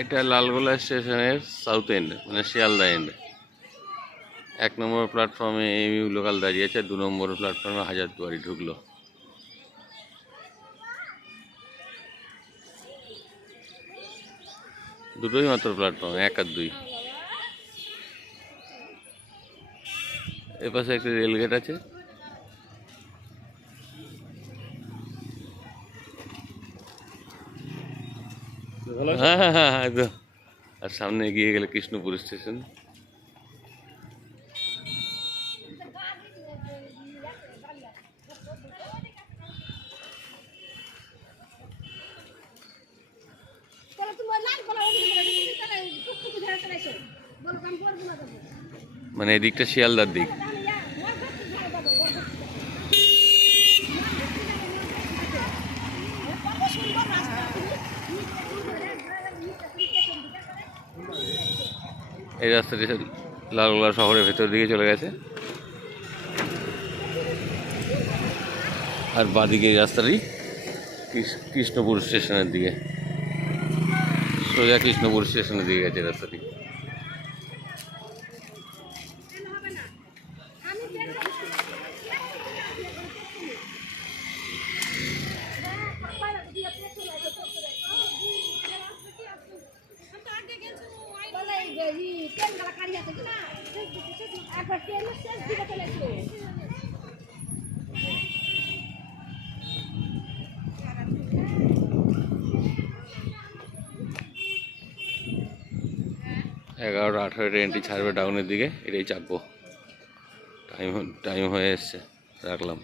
এটা লালগোলা স্টেশনের south and, মানে শিয়ালদা এন্ড। 1 নম্বর প্ল্যাটফর্মে এমইউ লোকাল দাঁড়িয়ে আছে, 2 নম্বর প্ল্যাটফর্মে হাজারদুয়ারি ঢুকলো। দুটোই মাত্র প্ল্যাটফর্ম, 1 আর 2। এপাশে একটি রেলগেট আছে। হ্যাঁ হ্যাঁ হ্যাঁ হ্যাঁ, আর সামনে এগিয়ে গেলে কৃষ্ণপুর স্টেশন। মানে এদিকটা শিয়ালদার দিক। এই রাস্তাটি লালগোলা শহরের ভেতর দিকে চলে গেছে, আর বাদিকে এই রাস্তাটি কৃষ্ণপুর স্টেশনের দিকে, সোজা কৃষ্ণপুর স্টেশনের দিকে গেছে রাস্তাটি। এগারোটা 18 ট্রেনটি ছাড়বে ডাউনের দিকে, এটাই চাপবো। টাইম হয়ে এসছে, রাখলাম।